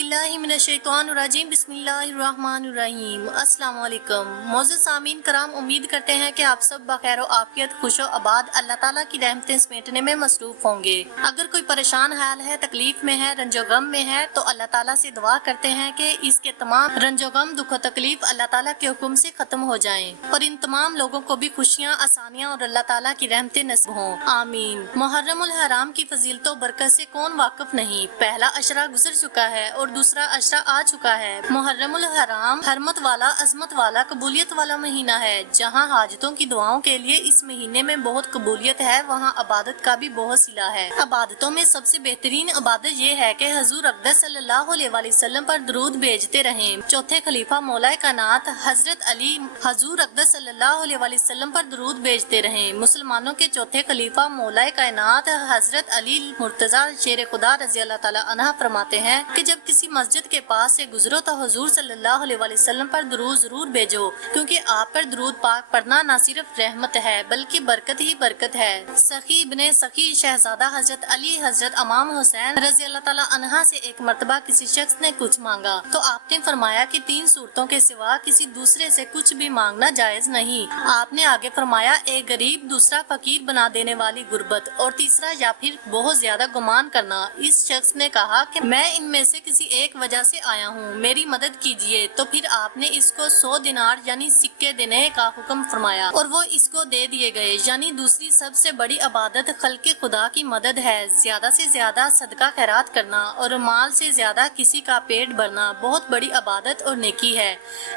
बिल्लाहि मिनश्शैतानिर्रजीम बिस्मिल्लाहिर्रहमानिर्रहीम। अस्सलाम वालेकुम। मौजूद सामीन कराम, उम्मीद करते हैं कि आप सब बखैर आफियत खुशो आबाद अल्लाह ताला की रहमतें समेटने में मसरूफ होंगे। अगर कोई परेशान हाल है, तकलीफ में है, रंजो गम में है तो अल्लाह ताला से दुआ करते हैं कि इसके तमाम रंजो गम दुख तकलीफ अल्लाह ताला के हुक्म से खत्म हो जाएं और इन तमाम लोगों को भी खुशियाँ, आसानियाँ और अल्लाह ताला की रहमतें नसीब हों। आमीन। मुहर्रमुल हराम की फजीलतों बरकत से कौन वाकिफ नहीं। पहला अशरा गुजर चुका है और दूसरा अशरा आ चुका है। मुहर्रमुल हराम हरमत वाला, अजमत वाला, कबूलियत वाला महीना है। जहाँ हाजतों की दुआओं के लिए इस महीने में बहुत कबूलियत है, वहाँ इबादत का भी बहुत सिला है। इबादतों में सबसे बेहतरीन इबादत ये है कि हजूर अक़दस सल्लल्लाहु अलैहि वसल्लम पर दुरूद भेजते रहें। चौथे खलीफा मौलाए कायनात हजरत अली हजूर अक़दस सल्लल्लाहु अलैहि वसल्लम पर दुरूद भेजते रहें। मुसलमानों के चौथे खलीफा मौलाए कायनात हजरत अली मुर्तजा शेर खुदा रज़ी अल्लाह ताला अन्हा फरमाते हैं कि जब किसी मस्जिद के पास से गुजरो तो हुजूर सल्लल्लाहु अलैहि वसल्लम पर दुरूद जरूर भेजो, क्योंकि आप पर दुरूद पाक पढ़ना न सिर्फ रहमत है बल्कि बरकत ही बरकत है। सखी इब्ने सखी शहजादा हजरत अली हजरत इमाम हुसैन रज़ी अल्लाह ताला अन्हा से एक मर्तबा किसी शख्स ने कुछ मांगा तो आपने फरमाया कि 3 सूरतों के सिवा किसी दूसरे से कुछ भी मांगना जायज नहीं। आपने आगे फरमाया, एक गरीब, दूसरा फकीर बना देने वाली गुर्बत और तीसरा या फिर बहुत ज्यादा गुमान करना। इस शख्स ने कहा कि मैं इनमें से किसी एक वजह से आया हूँ, मेरी मदद कीजिए। तो फिर आपने इसको 100 दिनार यानी सिक्के देने का हुक्म फरमाया और वो इसको दे दिए गए। यानी दूसरी सबसे बड़ी इबादत खल्के खुदा की मदद है। ज्यादा से ज्यादा सदका खैरात करना और माल से ज्यादा किसी का पेट भरना बहुत बड़ी इबादत और नेकी है।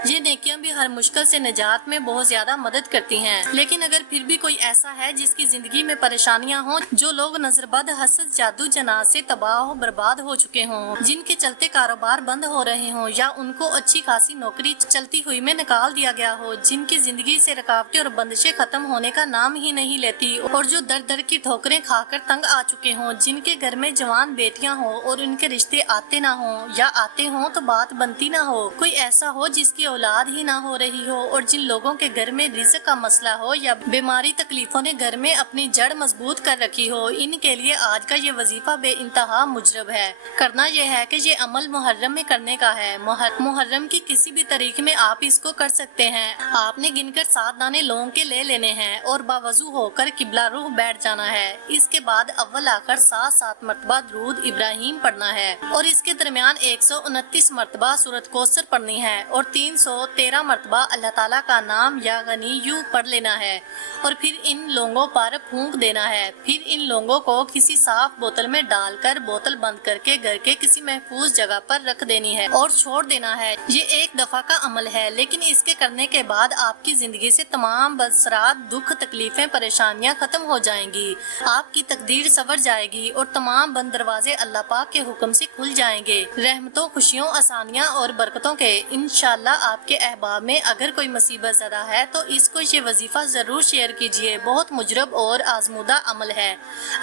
ये नेकियां भी हर मुश्किल से निजात में बहुत ज्यादा मदद करती हैं। लेकिन अगर फिर भी कोई ऐसा है जिसकी जिंदगी में परेशानियां हों, जो लोग नजरबद, हसद, जादू, जनाज से तबाह बर्बाद हो चुके हों, जिनके चलते कारोबार बंद हो रहे हों या उनको अच्छी खासी नौकरी चलती हुई में निकाल दिया गया हो, जिनकी जिंदगी से रुकावटें और बंदिशें खत्म होने का नाम ही नहीं लेती और जो दर दर की ठोकरें खाकर तंग आ चुके हों, जिनके घर में जवान बेटियां हों और उनके रिश्ते आते ना हों या आते हों तो बात बनती ना हो, कोई ऐसा हो जिसकी औलाद ही ना हो रही हो और जिन लोगों के घर में रिज़्क़ का मसला हो या बीमारी तकलीफों ने घर में अपनी जड़ मजबूत कर रखी हो, इनके लिए आज का ये वजीफा बेइंतहा मुजरब है। करना यह है कि ये अमल मुहर्रम में करने का है। मुहर्रम की किसी भी तारीख में आप इसको कर सकते हैं। आपने गिनकर 7 दाने लौंग के ले लेने हैं और बावजू होकर किबला रुख बैठ जाना है। इसके बाद अव्वल आखिर 7 मरतबा दुरूद इब्राहिम पढ़ना है और इसके दरमियान 129 मरतबा सूरत कौसर पढ़नी है और 313 मरतबा अल्लाह ताला का नाम या गनीयू पढ़ लेना है और फिर इन लोंगों पर फूंक देना है। फिर इन लोंगों को किसी साफ बोतल में डालकर बोतल बंद करके घर के किसी महफूज जगह पर रख देनी है और छोड़ देना है। ये एक दफा का अमल है, लेकिन इसके करने के बाद आपकी जिंदगी से तमाम बदसरात, दुख, तकलीफें, परेशानियां खत्म हो जाएंगी। आपकी तकदीर संवर जाएगी और तमाम बंद दरवाजे अल्लाह पाक के हुक्म से खुल जाएंगे, रहमतों, खुशियों, आसानियां और बरकतों के। इंशाल्लाह आपके अहबाब में अगर कोई मुसीबत ज़दा है तो इसको ये वजीफा जरूर शेयर कीजिए। बहुत मुजरब और आजमूदा अमल है।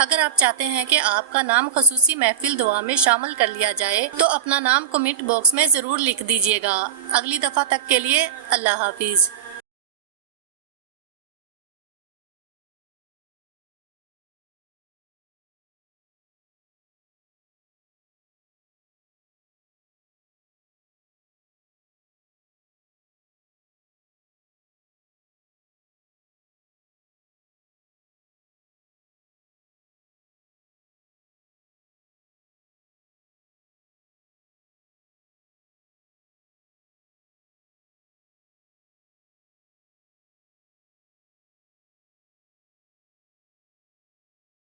अगर आप चाहते हैं कि आपका नाम खसूसी महफिल दुआ में शामिल कर लिया जाए तो अपना नाम कमेंट बॉक्स में जरूर लिख दीजिएगा। अगली दफा तक के लिए अल्लाह हाफिज।